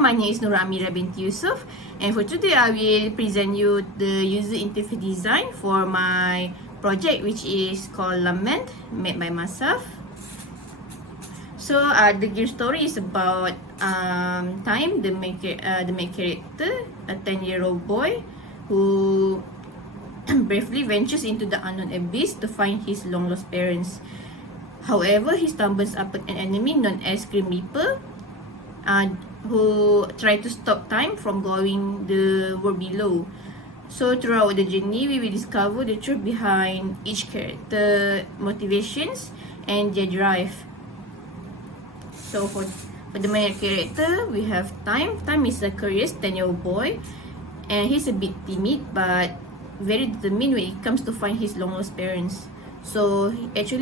my name is Nurul Amira binti Yusoff, and for today I will present you the user interface design for my project, which is called Lament, made by myself. So the game story is about Time, the main character, a 10-year-old boy who bravely ventures into the unknown abyss to find his long-lost parents. However, he stumbles upon an enemy known as Grim Reaper, who try to stop Time from going the world below. So throughout the journey, we will discover the truth behind each character motivations and their drive. So for the main character, we have Time. Time is a curious 10-year-old boy, and he's a bit timid but very determined when it comes to find his long lost parents. So he lives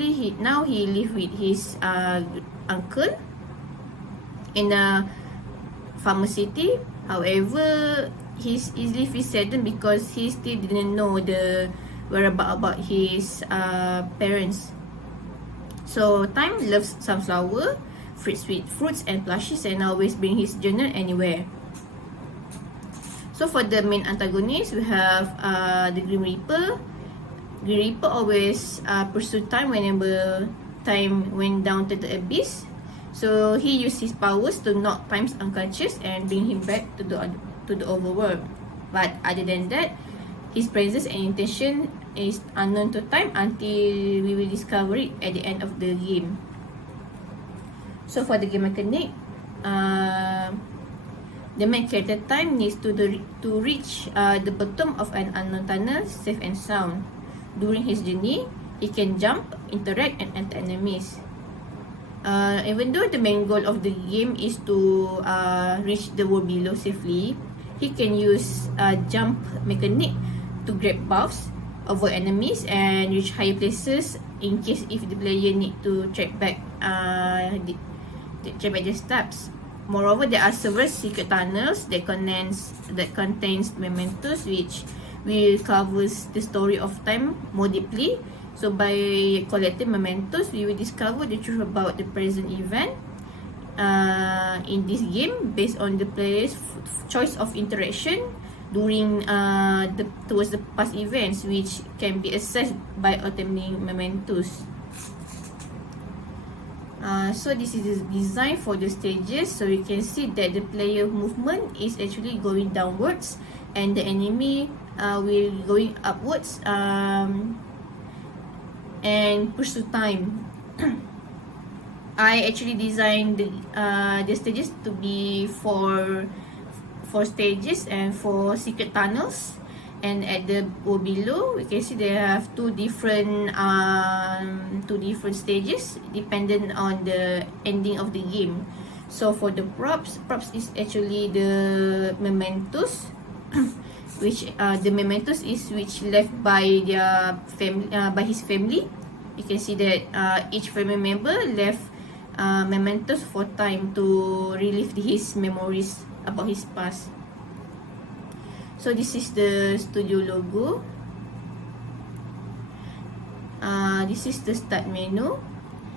with his uncle in a farmer city. However, his life is saddened because he still didn't know the whereabouts about his parents. So Time loves sunflower, sweet fruits and plushies, and always bring his journal anywhere. So for the main antagonist, we have the Grim Reaper. Grim Reaper always pursue Time whenever Time went down to the abyss. So he used his powers to knock Time's unconscious and bring him back to the overworld. But other than that, his presence and intention is unknown to Time until we will discover it at the end of the game. So for the game mechanic, the main character Time needs to reach the bottom of an unknown tunnel safe and sound. During his journey, he can jump, interact, and enter enemies. Even though the main goal of the game is to reach the world below safely, he can use jump mechanic to grab buffs, avoid enemies, and reach higher places in case if the player need to track back their steps. Moreover, there are several secret tunnels that contains mementos, which will covers the story of Time more deeply. So by collecting mementos, we will discover the truth about the present event in this game based on the player's choice of interaction during towards the past events, which can be assessed by obtaining mementos. So this is the design for the stages. So we can see that the player movement is actually going downwards, and the enemy will going upwards and pursue Time. I actually designed the stages to be four stages and 4 secret tunnels. And at the below, we can see they have two different stages dependent on the ending of the game. So for the props is actually the mementos, which the mementos is which left by their family, by his family. You can see that each family member left mementos for Time to relive his memories about his past. So this is the studio logo. This is the start menu.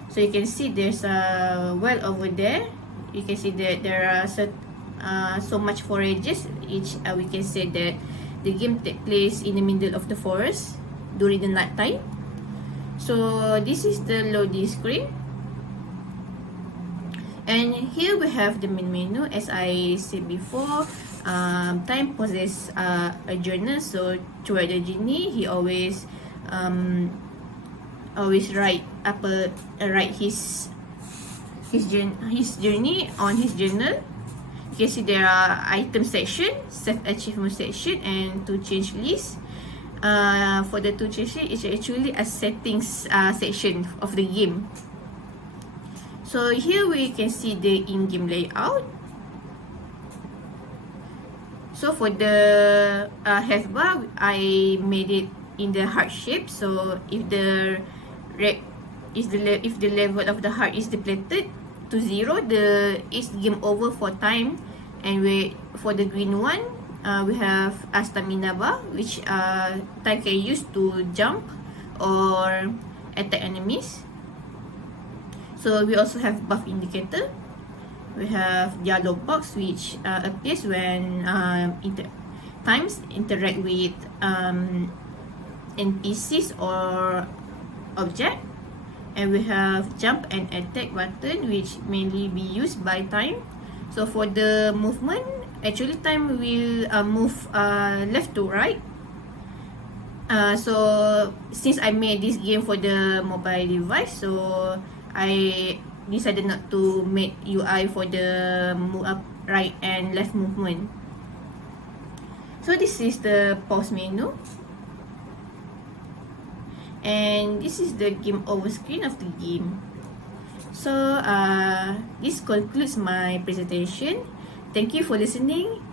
So you can see there's a well over there. You can see that there are so much forages. We can say that the game takes place in the middle of the forest during the night time. So this is the loading screen. And here we have the main menu. As I said before, Time possesses a journal. So throughout the journey, he always write his journey on his journal. You can see there are item section, self achievement section, and to change list. For the to change list, it's actually a settings section of the game. So here we can see the in-game layout. So for the health bar, I made it in the heart shape. So if the level of the heart is depleted to 0, it's game over for Time. And for the green one, we have a stamina bar, which Time can use to jump or attack enemies. So we also have buff indicator. We have dialog box, which appears when times interact with NPCs or object. And we have jump and attack button, which mainly be used by time. So for the movement, actually time will move left to right. So since I made this game for the mobile device, so I decided not to make UI for the right and left movement. So this is the pause menu, and this is the game over screen of the game. So this concludes my presentation. Thank you for listening.